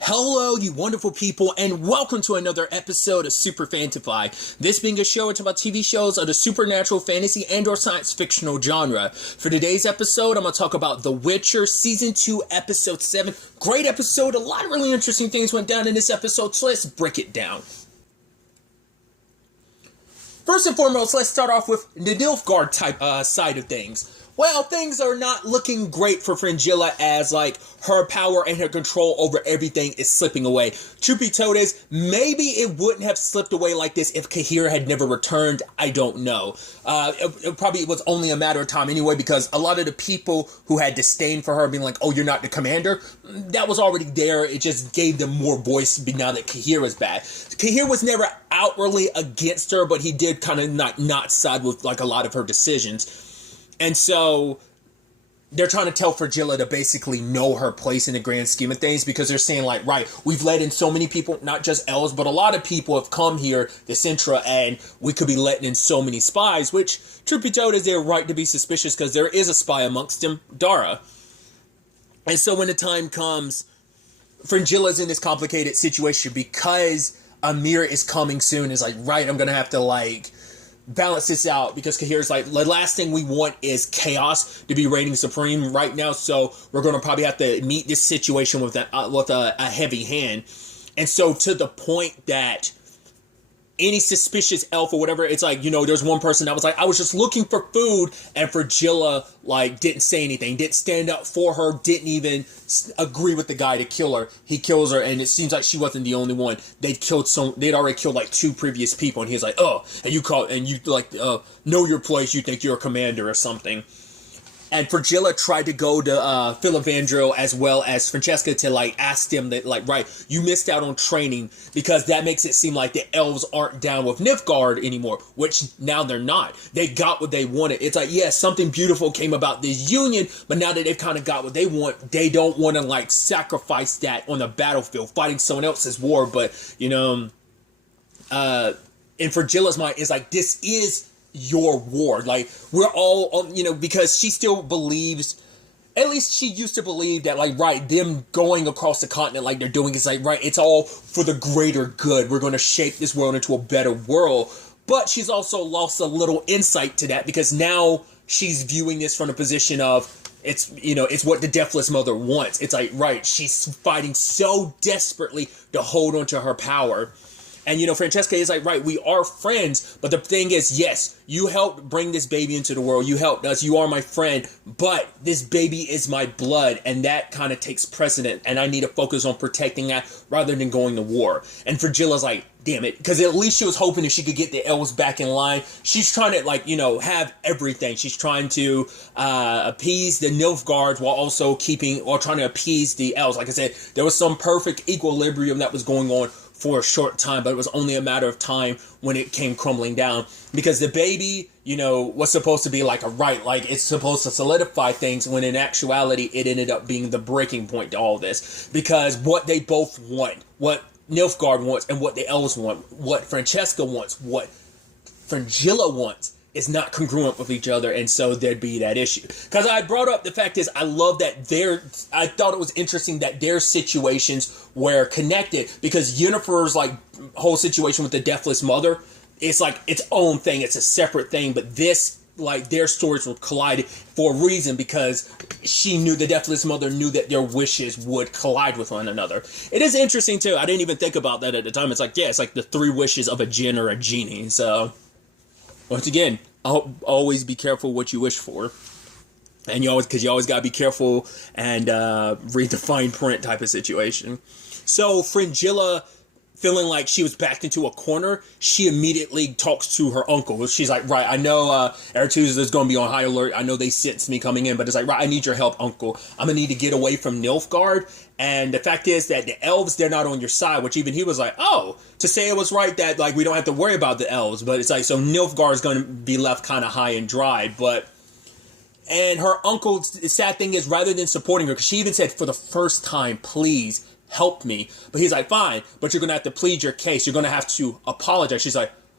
Hello, you wonderful people, and welcome to another episode of Super-Fanta-Fi. This being a show about TV shows of the supernatural, fantasy, and or science fictional genre. For today's episode, I'm going to talk about The Witcher Season 2, Episode 7. Great episode, a lot of really interesting things went down in this episode, so let's break it down. First and foremost, let's start off with the Nilfgaard type side of things. Well, things are not looking great for Fringilla as, her power and her control over everything is slipping away. Truth be told is, maybe it wouldn't have slipped away like this if Cahir had never returned. I don't know. It probably was only a matter of time anyway, because a lot of the people who had disdain for her being like, oh, you're not the commander, that was already there. It just gave them more voice now that Cahir was back. Cahir was never outwardly against her, but he did kind of not side with, a lot of her decisions. And so they're trying to tell Fringilla to basically know her place in the grand scheme of things, because they're saying, right, we've let in so many people, not just elves, but a lot of people have come here, the Sintra, and we could be letting in so many spies, which, truth be told, is they're right to be suspicious, because there is a spy amongst them, Dara. And so when the time comes, Fringilla's in this complicated situation because Amir is coming soon. It's right, I'm going to have to, balance this out, because Cahir's the last thing we want is chaos to be reigning supreme right now, so we're going to probably have to meet this situation with a heavy hand. And so to the point that any suspicious elf or whatever, it's there's one person that was I was just looking for food, and Fringilla didn't say anything, didn't stand up for her, didn't even agree with the guy to kill her. He kills her, and it seems like she wasn't the only one. They'd already killed 2 previous people, and he's know your place, you think you're a commander or something. And Fringilla tried to go to Filavandro as well as Francesca to ask them that right, you missed out on training, because that makes it seem like the elves aren't down with Nilfgaard anymore, which now they're not. They got what they wanted. It's yes, something beautiful came about this union, but now that they've kind of got what they want, they don't want to sacrifice that on the battlefield fighting someone else's war. But in Fringilla's mind, it's this is your war. We're all, because she still believes, at least she used to believe that, right, them going across the continent like they're doing is right, it's all for the greater good. We're going to shape this world into a better world. But she's also lost a little insight to that, because now she's viewing this from a position of, it's what the Deathless Mother wants. It's right, she's fighting so desperately to hold on to her power. And, Francesca is right, we are friends, but the thing is, yes, you helped bring this baby into the world, you helped us, you are my friend, but this baby is my blood, and that kind of takes precedent, and I need to focus on protecting that rather than going to war. And Frigilla's damn it, because at least she was hoping if she could get the elves back in line. She's trying to, have everything. She's trying to appease the Nilfgaards while also trying to appease the elves. Like I said, there was some perfect equilibrium that was going on for a short time, but it was only a matter of time when it came crumbling down, because the baby, was supposed to be a right, it's supposed to solidify things, when in actuality it ended up being the breaking point to all this, because what they both want, what Nilfgaard wants and what the elves want, what Francesca wants, what Fringilla wants, is not congruent with each other, and so there'd be that issue. Because I brought up the fact is, I love that I thought it was interesting that their situations were connected, because Yennefer's whole situation with the Deathless Mother, it's its own thing, it's a separate thing, but this, their stories were collided for a reason, because the Deathless Mother knew that their wishes would collide with one another. It is interesting too, I didn't even think about that at the time. It's it's the 3 wishes of a djinn or a genie. So once again, always be careful what you wish for, and because you always gotta be careful and read the fine print type of situation. So Fringilla, feeling like she was backed into a corner, she immediately talks to her uncle. She's right, I know Aretusa is going to be on high alert. I know they sense me coming in, but it's right, I need your help, uncle. I'm going to need to get away from Nilfgaard. And the fact is that the elves, they're not on your side, which even he was to say it was right that, we don't have to worry about the elves. But it's so Nilfgaard is going to be left kind of high and dry. And her uncle's the sad thing is, rather than supporting her, because she even said for the first time, please help me. But he's fine, but you're going to have to plead your case. You're going to have to apologize. She's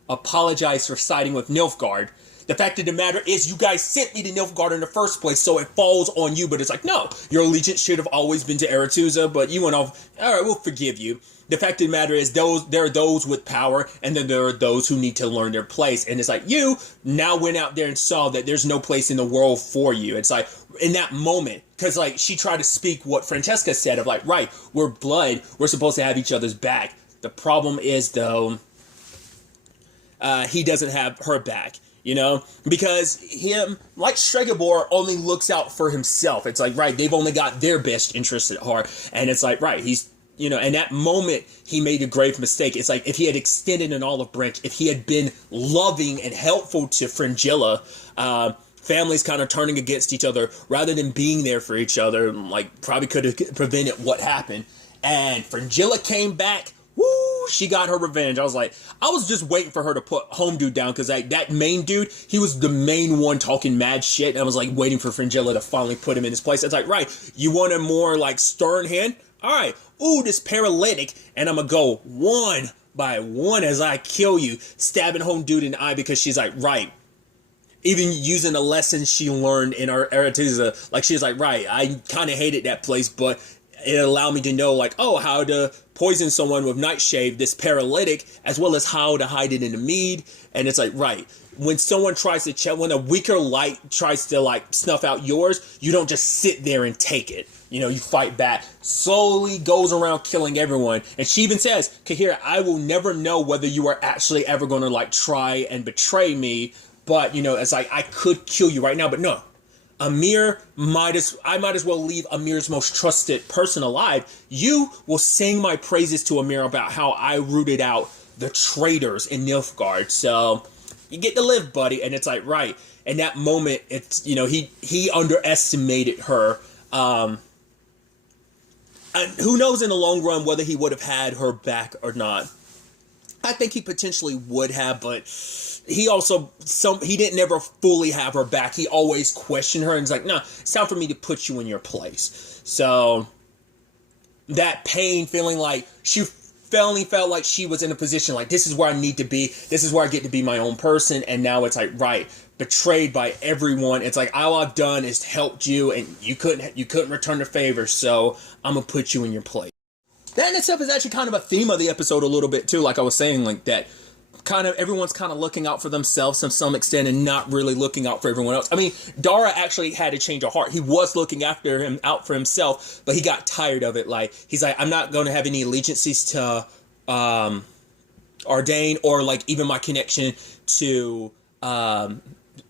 apologize for siding with Nilfgaard. The fact of the matter is, you guys sent me to Nilfgaard in the first place, so it falls on you. But it's like, no, your allegiance should have always been to Aretuza, but you went off. All right, we'll forgive you. The fact of the matter is, there are those with power, and then there are those who need to learn their place. And it's like, you now went out there and saw that there's no place in the world for you. It's like, in that moment, because like she tried to speak what Francesca said of like, right, we're blood, we're supposed to have each other's back. The problem is, though, he doesn't have her back, you know, because him, like Stregobor, only looks out for himself. It's like, right, they've only got their best interests at heart, and it's like, right, he's, you know, in that moment, he made a grave mistake. It's like, if he had extended an olive branch, if he had been loving and helpful to Fringilla, families kind of turning against each other, rather than being there for each other, like, probably could have prevented what happened. And Fringilla came back. Woo! She got her revenge. I was just waiting for her to put Home Dude down, because like, that main dude, he was the main one talking mad shit. And I was like waiting for Fringilla to finally put him in his place. It's like, right, you want a more like stern hand? All right. Ooh, this paralytic, and I'm gonna go one by one as I kill you, stabbing Home Dude in the eye, because she's like, right. Even using a lesson she learned in our Aretuza, like she's like, right, I kind of hated that place, but it allowed me to know, like, oh, how to poison someone with nightshade, this paralytic, as well as how to hide it in the mead. And it's like, right, when someone tries to when a weaker light tries to like snuff out yours, you don't just sit there and take it. You know, you fight back. Slowly goes around killing everyone. And she even says, Kahira, I will never know whether you are actually ever going to like try and betray me. But, you know, it's like, I could kill you right now, but no. Amir I might as well leave Amir's most trusted person alive. You will sing my praises to Amir about how I rooted out the traitors in Nilfgaard. So you get to live, buddy. And it's like, right. In that moment, it's, you know, he underestimated her. And who knows in the long run whether he would have had her back or not. I think he potentially would have, but he also, he didn't never fully have her back. He always questioned her and was like, no, it's time for me to put you in your place. So that pain, feeling like she finally felt like she was in a position like, this is where I need to be. This is where I get to be my own person. And now it's like, right, betrayed by everyone. It's like, all I've done is helped you, and you couldn't return the favor. So I'm going to put you in your place. That in itself is actually kind of a theme of the episode a little bit too. Like I was saying, like that kind of everyone's kind of looking out for themselves to some extent and not really looking out for everyone else. I mean, Dara actually had a change of heart. He was looking after him out for himself, but he got tired of it. Like he's like, I'm not going to have any allegiances to Ardain or like even my connection to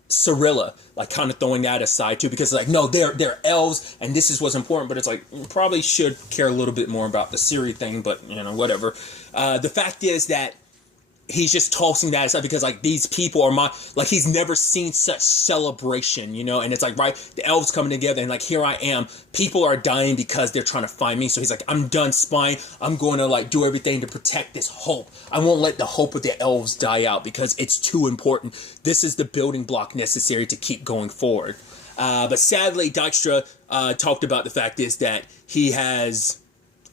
Cirilla, like kind of throwing that aside too, because like, no, they're elves and this is what's important, but it's like, you probably should care a little bit more about the Ciri thing, but you know, whatever. The fact is that he's just tossing that aside because like these people are like he's never seen such celebration, you know, and it's like, right, the elves coming together and like, here I am, people are dying because they're trying to find me. So he's like, I'm done spying. I'm going to like do everything to protect this hope. I won't let the hope of the elves die out because it's too important. This is the building block necessary to keep going forward. But sadly, Dijkstra talked about the fact is that he has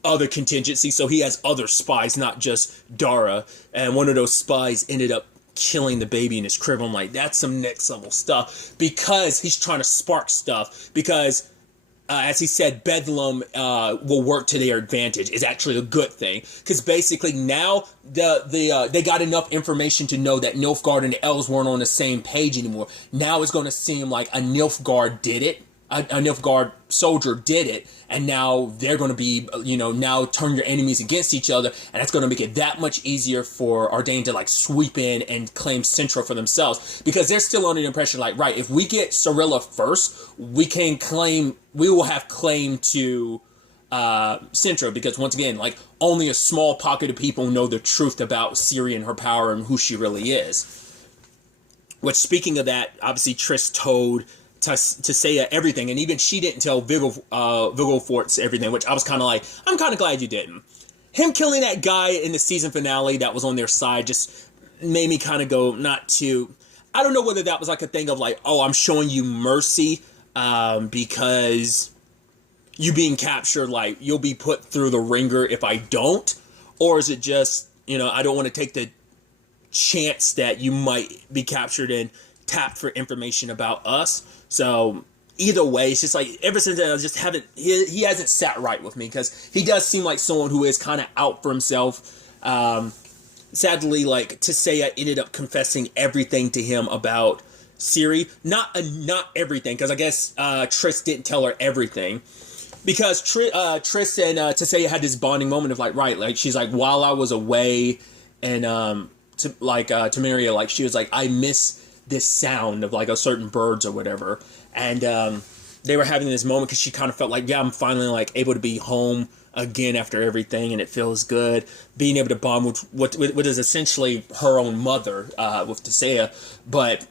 other contingencies, so he has other spies, not just Dara, and one of those spies ended up killing the baby in his crib. I'm like, that's some next level stuff, because he's trying to spark stuff, because as he said, Bedlam will work to their advantage, is actually a good thing, because basically now they got enough information to know that Nilfgaard and the elves weren't on the same page anymore. Now it's going to seem like a Nilfgaard did it, a Nilfgaard soldier did it, and now they're going to be, you know, now turn your enemies against each other, and that's going to make it that much easier for Ardain to like sweep in and claim Central for themselves, because they're still under the impression like, right, if we get Cirilla first, we will have claim to Central, because once again, like only a small pocket of people know the truth about Ciri and her power and who she really is. Which, speaking of that, obviously Triss told to say everything, and even she didn't tell Vigilforts everything, which I was kind of like, I'm kind of glad you didn't. Him killing that guy in the season finale that was on their side just made me kind of go, not too, I don't know whether that was like a thing of like, oh, I'm showing you mercy because you being captured, like you'll be put through the ringer if I don't, or is it just, you know, I don't want to take the chance that you might be captured and tapped for information about us. So either way, it's just like ever since then I just haven't he hasn't sat right with me, because he does seem like someone who is kind of out for himself. Sadly, like Tisea ended up confessing everything to him about Siri. Not everything, because I guess Triss didn't tell her everything. Because Triss and Tisea had this bonding moment of like, right, like she's like, while I was away, and Temeria, like she was like, I miss this sound of like a certain birds or whatever, and they were having this moment because she kind of felt like, yeah, I'm finally like able to be home again after everything, and it feels good being able to bond with what is essentially her own mother, with Tisea, but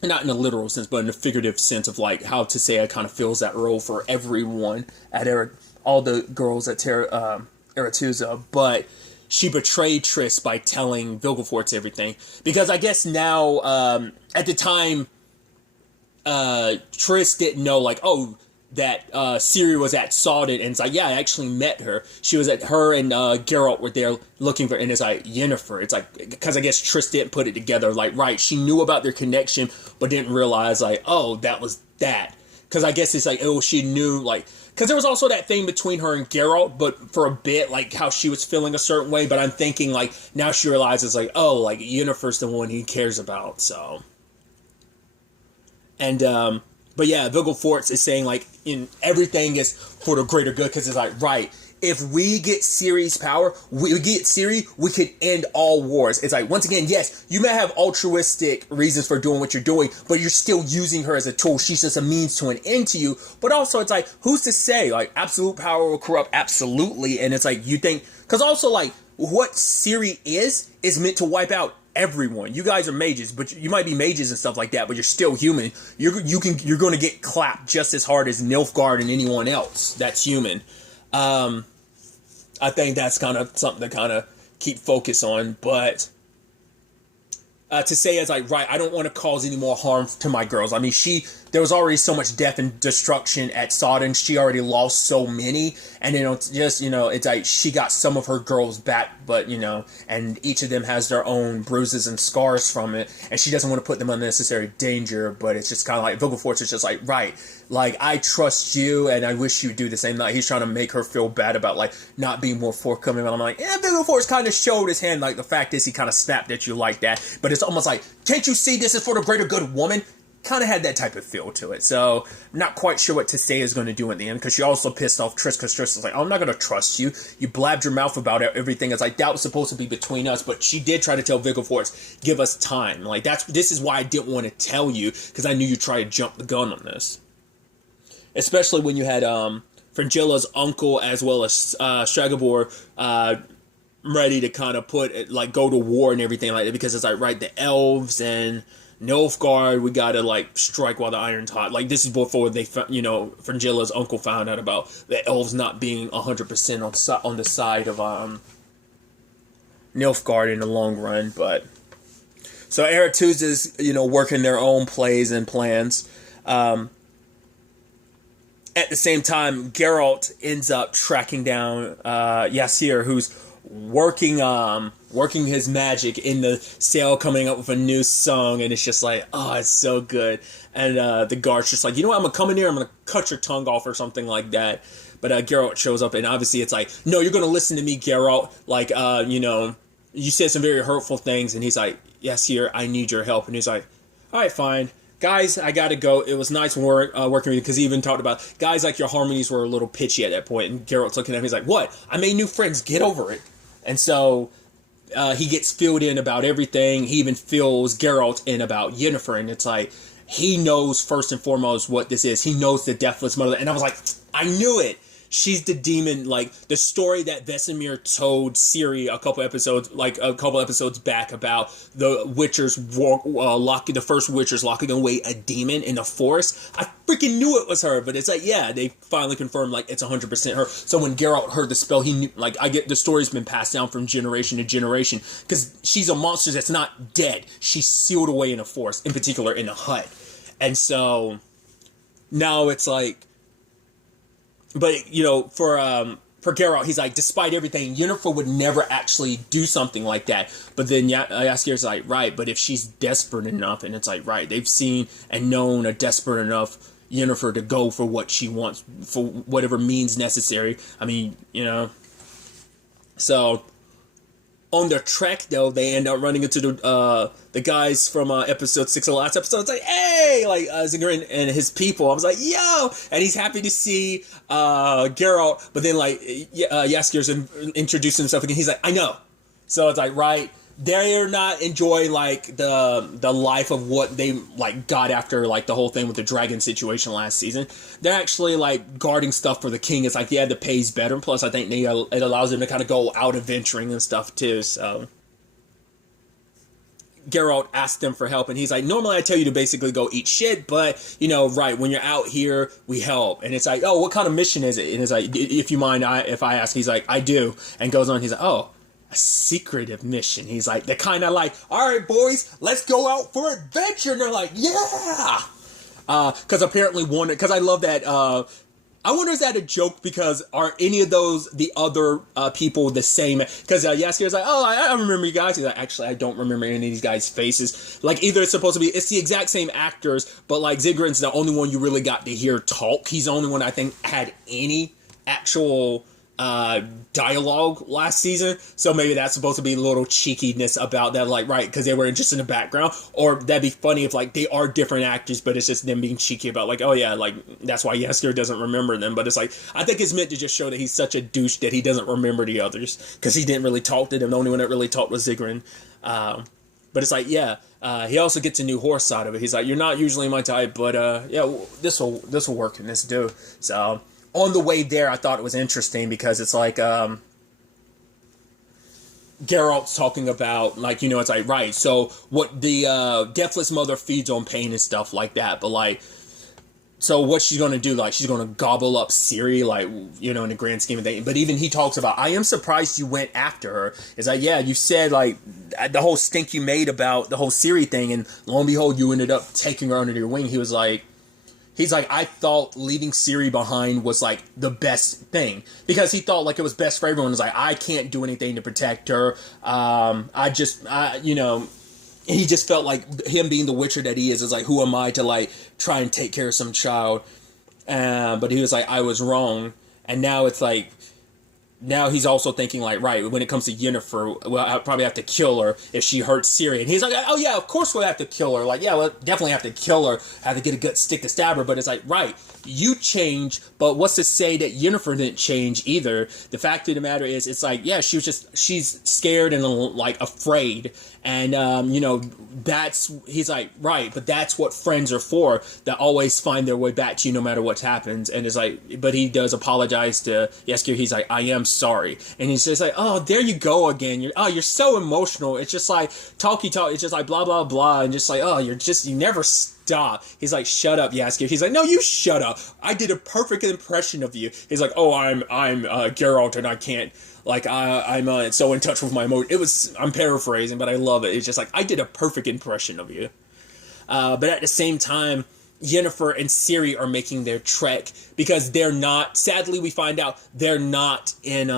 not in a literal sense, but in a figurative sense of like how Tisea kind of fills that role for everyone at all the girls at Aretuza. But she betrayed Triss by telling Vilgefortz everything, because I guess now at the time Triss didn't know like, oh, that Ciri was at Sodden, and it's like, yeah, I actually met her. She was at her and Geralt were there looking for, and it's like Yennefer. It's like, because I guess Triss didn't put it together. Like, right, she knew about their connection, but didn't realize like, oh, that was that. Because I guess it's like, oh, she knew like, because there was also that thing between her and Geralt, but for a bit, like how she was feeling a certain way. But I'm thinking like now she realizes like, oh, like Yennefer's the one he cares about. So, and but yeah, Vilgefortz is saying like in everything is for the greater good, because it's like, right, if we get Ciri's power, we could end all wars. It's like, once again, yes, you may have altruistic reasons for doing what you're doing, but you're still using her as a tool. She's just a means to an end to you. But also, it's like, who's to say? Like, absolute power will corrupt, absolutely. And it's like, you think, because also, like, what Ciri is meant to wipe out everyone. You guys are mages, but you might be mages and stuff like that, but you're still human. You're going to get clapped just as hard as Nilfgaard and anyone else that's human. I think that's kind of something to kind of keep focus on, but to say as like, right, I don't want to cause any more harm to my girls. I mean, there was already so much death and destruction at Sodden. She already lost so many, and it's just, it's like she got some of her girls back, but and each of them has their own bruises and scars from it, and she doesn't want to put them in unnecessary danger. But it's just kind of like Vilgefortz is just like, right, like I trust you, and I wish you'd do the same. Like he's trying to make her feel bad about like not being more forthcoming. And I'm like, yeah, Vilgefortz kind of showed his hand. Like the fact is, he kind of snapped at you like that, but it's almost like, can't you see this is for the greater good, woman? Kind of had that type of feel to it. So I'm not quite sure what Tisea is going to do in the end, because she also pissed off Triss, because Triss was like, oh, I'm not going to trust you. You blabbed your mouth about everything. It's like, that was supposed to be between us, but she did try to tell Vilgefortz, give us time. Like, this is why I didn't want to tell you, because I knew you'd try to jump the gun on this. Especially when you had Fringilla's uncle as well as Stragobor ready to kind of go to war and everything like that, because it's like, right, the elves and Nilfgaard, we gotta like strike while the iron's hot. Like this is before they, Fringilla's uncle found out about the elves not being 100% on the side of Nilfgaard in the long run. But so Aretuza's working their own plays and plans. At the same time, Geralt ends up tracking down Yassir, who's working his magic in the sale, coming up with a new song, and it's just like, oh, it's so good. And the guard's just like, you know what, I'm gonna come in here, I'm gonna cut your tongue off or something like that. But Geralt shows up, and obviously it's like, no, you're gonna listen to me, Geralt. Like, you said some very hurtful things, and he's like, yes, here, I need your help. And he's like, all right, fine. Guys, I gotta go. It was nice working with you, because he even talked about, guys, like, your harmonies were a little pitchy at that point. And Geralt's looking at him, he's like, what? I made new friends, get over it. And so he gets filled in about everything. He even fills Geralt in about Yennefer, and it's like, he knows first and foremost what this is. He knows the Deathless Mother, and I was like, I knew it. She's the demon, like the story that Vesemir told Ciri a couple episodes back about the Witchers the first Witchers locking away a demon in the forest. I freaking knew it was her, but it's like, yeah, they finally confirmed like it's 100% her. So when Geralt heard the spell, he knew, like, I get the story's been passed down from generation to generation, because she's a monster that's not dead. She's sealed away in a forest, in particular in a hut, and so now it's like. But for for Geralt, he's like, despite everything, Yennefer would never actually do something like that. But then Jaskier's like, right, but if she's desperate enough, and it's like, right, they've seen and known a desperate enough Yennefer to go for what she wants, for whatever means necessary. I mean, so on their trek, though, they end up running into the guys from episode 6 of the last episode. It's like, hey, like Ziggurin and his people. I was like, yo, and he's happy to see Geralt, but then like Jaskier's introducing himself again. He's like, I know. So it's like, right, they're not enjoying like the life of what they like got after like the whole thing with the dragon situation last season. They're actually like guarding stuff for the king. It's like, yeah, the pay's better. Plus, I think it allows them to kind of go out adventuring and stuff too. So Geralt asked them for help, and he's like, normally I tell you to basically go eat shit, but right, when you're out here, we help. And it's like, oh, what kind of mission is it? And it's like, if you mind, if I ask, he's like, I do, and goes on. He's like, oh, a secretive mission. He's like, they're kind of like, all right, boys, let's go out for adventure. And they're like, yeah. Because apparently because I love that. I wonder, is that a joke? Because are any of the other people the same? Because Jaskier's like, oh, I remember you guys. He's like, actually, I don't remember any of these guys' faces. Like, either it's supposed to be, it's the exact same actors, but like Ziggurin's the only one you really got to hear talk. He's the only one I think had any actual dialogue last season, so maybe that's supposed to be a little cheekiness about that, like, right, because they were just in the background. Or that'd be funny if like they are different actors, but it's just them being cheeky about like, oh yeah, like that's why Jaskier doesn't remember them. But it's like, I think it's meant to just show that he's such a douche that he doesn't remember the others, because he didn't really talk to them. The only one that really talked was Ziggurin. But it's like, yeah, he also gets a new horse out of it. He's like, you're not usually my type, but yeah, this will work in this do. So on the way there, I thought it was interesting because it's like Geralt's talking about, like, it's like, right, so what the Deathless Mother feeds on pain and stuff like that, but like, so what's she going to do? Like, she's going to gobble up Ciri, like, in the grand scheme of things. But even he talks about, I am surprised you went after her. It's like, yeah, you said, like, the whole stink you made about the whole Ciri thing, and lo and behold, you ended up taking her under your wing. He's like, I thought leaving Ciri behind was, like, the best thing. Because he thought, like, it was best for everyone. It's like, I can't do anything to protect her. He just felt like him being the Witcher that he is like, who am I to, like, try and take care of some child? But he was like, I was wrong. And now it's like, now he's also thinking, like, right, when it comes to Yennefer, well, I'll probably have to kill her if she hurts Ciri. And he's like, oh yeah, of course we'll have to kill her. Like, yeah, we'll definitely have to kill her. Have to get a good stick to stab her. But it's like, right, you change, but what's to say that Yennefer didn't change either? The fact of the matter is, it's like, yeah, she's scared and, like, afraid. And, he's like, right, but that's what friends are for, that always find their way back to you no matter what happens. And it's like, but he does apologize to Jaskier. He's like, I am sorry. And he's just like, oh, there you go again. You're so emotional. It's just like, talky talk. It's just like, blah, blah, blah. And just like, oh, you never stop. He's like, shut up, Jaskier. He's like, no, you shut up. I did a perfect impression of you. He's like, oh, I'm Geralt, and I can't, like, I'm so in touch with my emotion. I'm paraphrasing, but I love it. It's just like, I did a perfect impression of you. But at the same time, Yennefer and Ciri are making their trek because they're not, sadly we find out, they're not in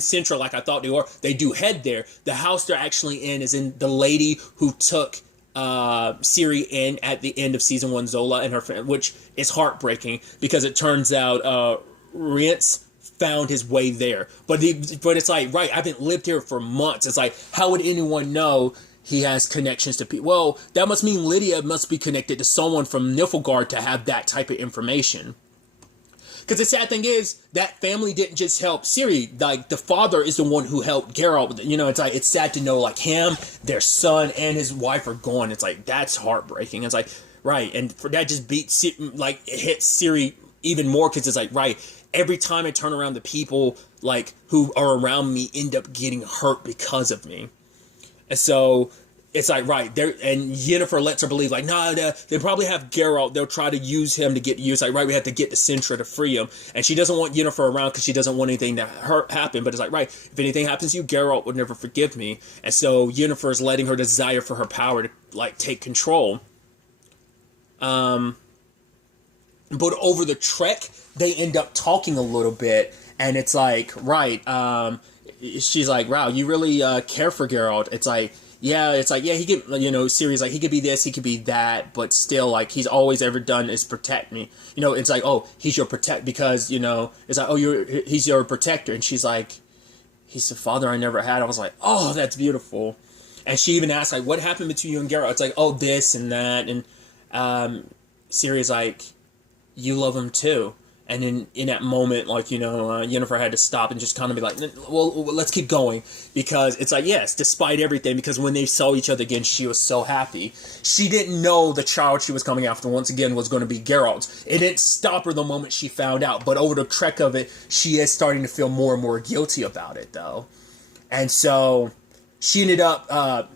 Central like I thought they were. They do head there. The house they're actually in is in the lady who took Ciri in at the end of season 1, Zola and her friend, which is heartbreaking because it turns out Rience found his way there. But it's like, right, I haven't lived here for months. It's like, how would anyone know he has connections to people? Well, that must mean Lydia must be connected to someone from Nilfgaard to have that type of information. Because the sad thing is, that family didn't just help Ciri. Like, the father is the one who helped Geralt. It's like, it's sad to know, like, him, their son, and his wife are gone. It's like, that's heartbreaking. It's like, right, and for that just beats, like, it hits Ciri even more, because it's like, right, every time I turn around, the people, like, who are around me end up getting hurt because of me. And so it's like, right, and Yennefer lets her believe, like, nah, they probably have Geralt. They'll try to use him to get used. Like, right, we have to get the Sintra to free him. And she doesn't want Yennefer around because she doesn't want anything to happen. But it's like, right, if anything happens to you, Geralt would never forgive me. And so Yennefer is letting her desire for her power to, like, take control. But over the trek, they end up talking a little bit. And it's like, right, she's like, wow, you really care for Geralt. It's like, yeah, he could, Ciri's like, he could be this, he could be that, but still, like, he's always ever done is protect me. It's like, oh, he's your because, it's like, oh, he's your protector. And she's like, he's the father I never had. I was like, oh, that's beautiful. And she even asked, like, what happened between you and Geralt? It's like, oh, this and that. And Ciri's like, you love him too. And in that moment, like, Yennefer had to stop and just kind of be like, well, let's keep going. Because it's like, yes, despite everything, because when they saw each other again, she was so happy. She didn't know the child she was coming after, once again, was going to be Geralt. It didn't stop her the moment she found out. But over the trek of it, she is starting to feel more and more guilty about it, though. And so she ended up...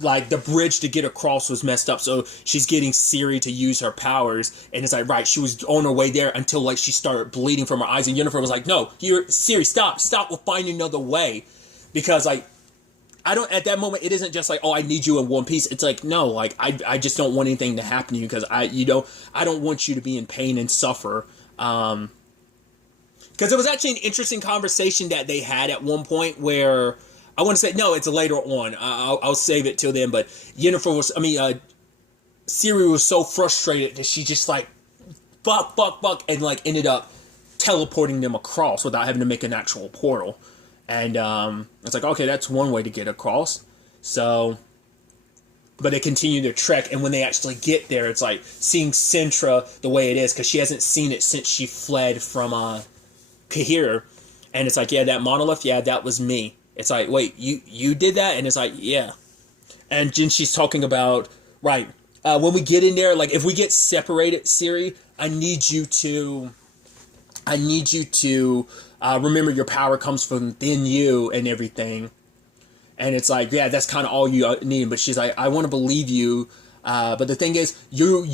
like, the bridge to get across was messed up, so she's getting Ciri to use her powers, and it's like, right, she was on her way there until, like, she started bleeding from her eyes, and Yennefer was like, no, Ciri, stop, we'll find another way, because, like, at that moment, it isn't just like, oh, I need you in one piece, it's like, no, like, I just don't want anything to happen to you, because I don't want you to be in pain and suffer, because it was actually an interesting conversation that they had at one point, where... I want to say, no, it's later on. I'll save it till then. But Ciri was so frustrated that she just like, fuck, and like ended up teleporting them across without having to make an actual portal. And it's like, okay, that's one way to get across. So, but they continue their trek. And when they actually get there, it's like seeing Sintra the way it is, because she hasn't seen it since she fled from Cahir. And it's like, yeah, that monolith, yeah, that was me. It's like, wait, you did that? And it's like, yeah. And then she's talking about, right, when we get in there, like, if we get separated, Ciri, I need you to remember your power comes from within you and everything. And it's like, yeah, that's kind of all you need. But she's like, I want to believe you. But the thing is, you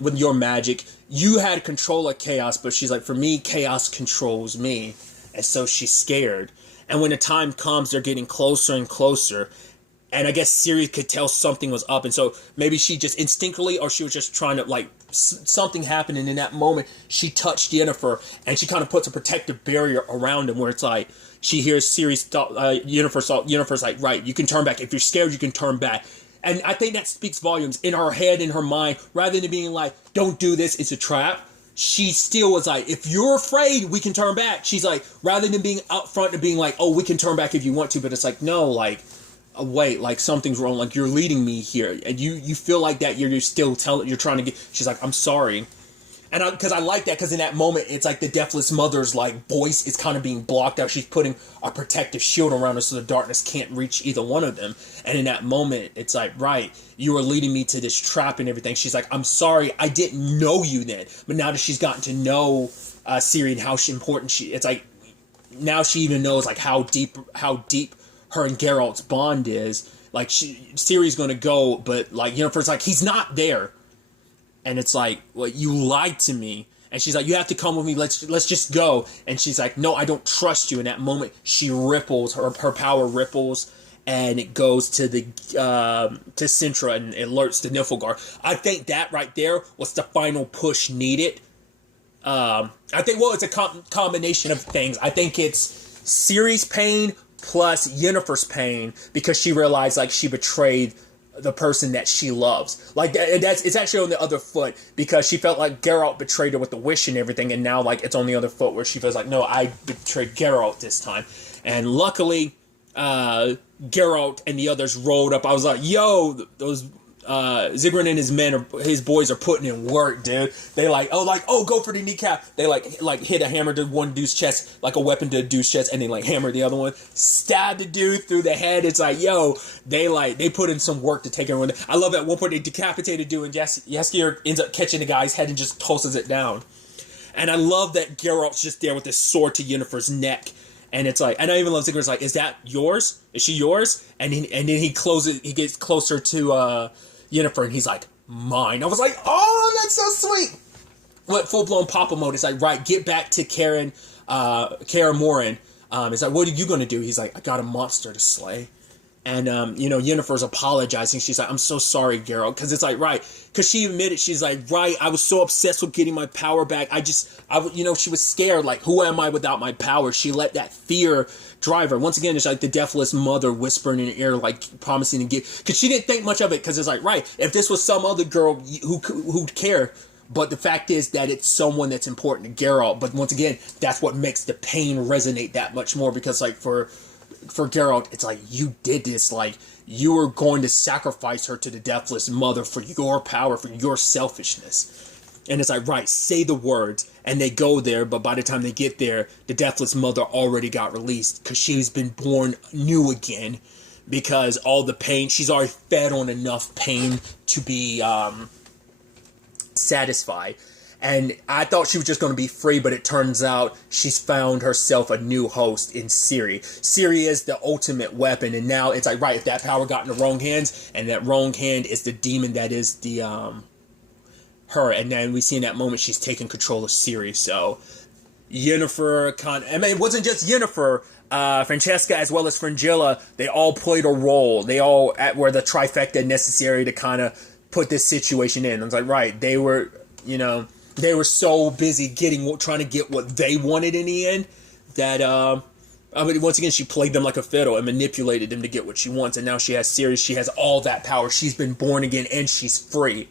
with your magic, you had control of chaos. But she's like, for me, chaos controls me. And so she's scared. And when the time comes, they're getting closer and closer. And I guess Ciri could tell something was up. And so maybe she just instinctively, or she was just trying to, like, something happened. And in that moment, she touched Yennefer. And she kind of puts a protective barrier around him where it's like, she hears Ciri's Yennefer's like, right, you can turn back. If you're scared, you can turn back. And I think that speaks volumes in her head, in her mind. Rather than being like, don't do this, it's a trap. She still was like, if you're afraid, we can turn back. She's like, rather than being out front and being like, oh, we can turn back if you want to. But it's like, no, like, wait, like, something's wrong. Like, you're leading me here. And you feel like that. You're still you're trying to get. She's like, I'm sorry. And because I like that, because in that moment, it's like the Deathless Mother's, like, voice is kind of being blocked out. She's putting a protective shield around her so the darkness can't reach either one of them. And in that moment, it's like, right, you were leading me to this trap and everything. She's like, I'm sorry, I didn't know you then. But now that she's gotten to know Ciri and how important it's like, now she even knows, like, how deep her and Geralt's bond is. Like, Ciri's going to go, but, like, Yennefer's like, he's not there. And it's like, well, you lied to me. And she's like, you have to come with me. Let's just go. And she's like, no, I don't trust you. In that moment, she ripples. Her power ripples. And it goes to Sintra and alerts to Niflgar. I think that right there was the final push needed. I think, well, it's a combination of things. I think it's Ciri's pain plus Yennefer's pain. Because she realized, like, she betrayed the person that she loves. Like, it's actually on the other foot, because she felt like Geralt betrayed her with the wish and everything, and now, like, it's on the other foot where she feels like, no, I betrayed Geralt this time. And luckily, Geralt and the others rolled up. I was like, yo, those Ziggurat and his boys are putting in work, dude. They oh, go for the kneecap. They like hit a hammer to one dude's chest, like a weapon to a dude's chest, and then like hammer the other one, stab the dude through the head. It's like, yo, they put in some work to take everyone. I love at one point they decapitated dude, and Jaskier ends up catching the guy's head and just tosses it down. And I love that Geralt's just there with his sword to Yennefer's neck. And it's like, and I even love Ziggurat's like, is that yours? Is she yours? And then he gets closer to Yennefer, and he's like, mine. I was like, oh, that's so sweet. Went full-blown Papa mode. It's like, right, get back to Kaer Morhen. It's like, what are you going to do? He's like, I got a monster to slay. And, Yennefer's apologizing. She's like, I'm so sorry, Geralt. Because it's like, right. Because she admitted, she's like, right, I was so obsessed with getting my power back. She was scared. Like, who am I without my power? She let that fear drive her. Once again, it's like the deathless mother whispering in her ear, like, promising to give. Because she didn't think much of it. Because it's like, right, if this was some other girl who'd care. But the fact is that it's someone that's important to Geralt. But once again, that's what makes the pain resonate that much more. Because, like, for Geralt, it's like, you did this, like, you were going to sacrifice her to the deathless mother for your power, for your selfishness. And it's like, right, say the words, and they go there, but by the time they get there, the deathless mother already got released, because she's been born new again, because all the pain, she's already fed on enough pain to be satisfied. And I thought she was just going to be free, but it turns out she's found herself a new host in Ciri. Ciri is the ultimate weapon, and now it's like, right, if that power got in the wrong hands, and that wrong hand is the demon that is the her, and then we see in that moment she's taking control of Ciri. So Yennefer, it wasn't just Yennefer, Francesca as well as Fringilla, they all played a role. They all were the trifecta necessary to kind of put this situation in. I was like, right, they were so busy trying to get what they wanted in the end that, once again, she played them like a fiddle and manipulated them to get what she wants. And now she has Ciri. She has all that power. She's been born again and she's free.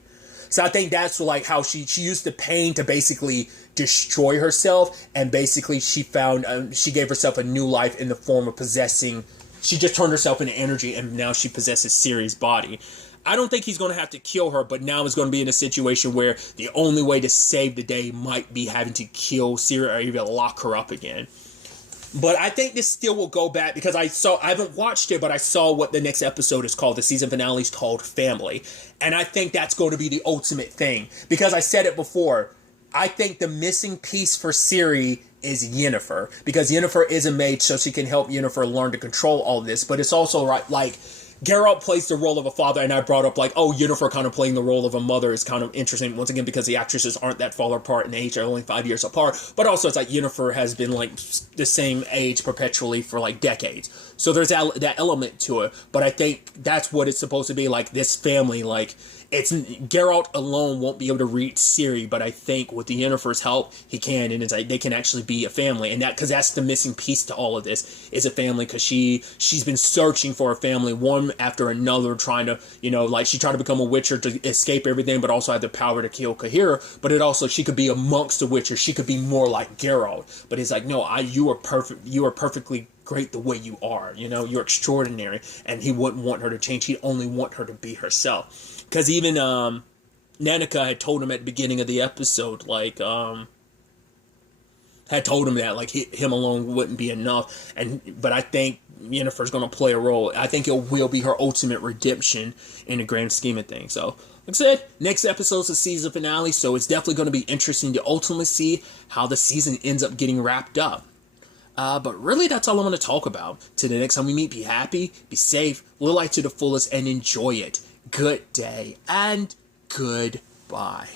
So I think that's like how she used the pain to basically destroy herself. And basically she found, she gave herself a new life in the form of possessing. She just turned herself into energy and now she possesses Ciri's body. I don't think he's going to have to kill her, but now he's going to be in a situation where the only way to save the day might be having to kill Ciri or even lock her up again. But I think this still will go back because I haven't watched it, but I saw what the next episode is called. The season finale is called Family. And I think that's going to be the ultimate thing. Because I said it before, I think the missing piece for Ciri is Yennefer. Because Yennefer is a mage, so she can help Yennefer learn to control all this. But it's also right, like, Geralt plays the role of a father, and I brought up, like, Yennefer kind of playing the role of a mother is kind of interesting, once again, because the actresses aren't that far apart in age, they're only 5 years apart, but also it's like Yennefer has been, like, the same age perpetually for, like, decades. So there's that element to it, but I think that's what it's supposed to be, like, this family, like, Geralt alone won't be able to reach Ciri, but I think with the Yennefer's help, he can, and it's like they can actually be a family, and because that's the missing piece to all of this, is a family, because she's been searching for a family, one after another, trying to, like, she tried to become a Witcher to escape everything, but also had the power to kill Cahir, but it also, she could be amongst the Witcher, she could be more like Geralt, but it's like, no, you are perfect, you are perfectly great the way you are, you're extraordinary, and he wouldn't want her to change, he'd only want her to be herself. Because even Nanika had told him at the beginning of the episode, like, had told him that, like, him alone wouldn't be enough. But I think Yennefer's going to play a role. I think it will be her ultimate redemption in the grand scheme of things. So, like I said, next episode's the season finale, so it's definitely going to be interesting to ultimately see how the season ends up getting wrapped up. But really, that's all I'm going to talk about. Till the next time we meet, be happy, be safe, live life to the fullest, and enjoy it. Good day and goodbye.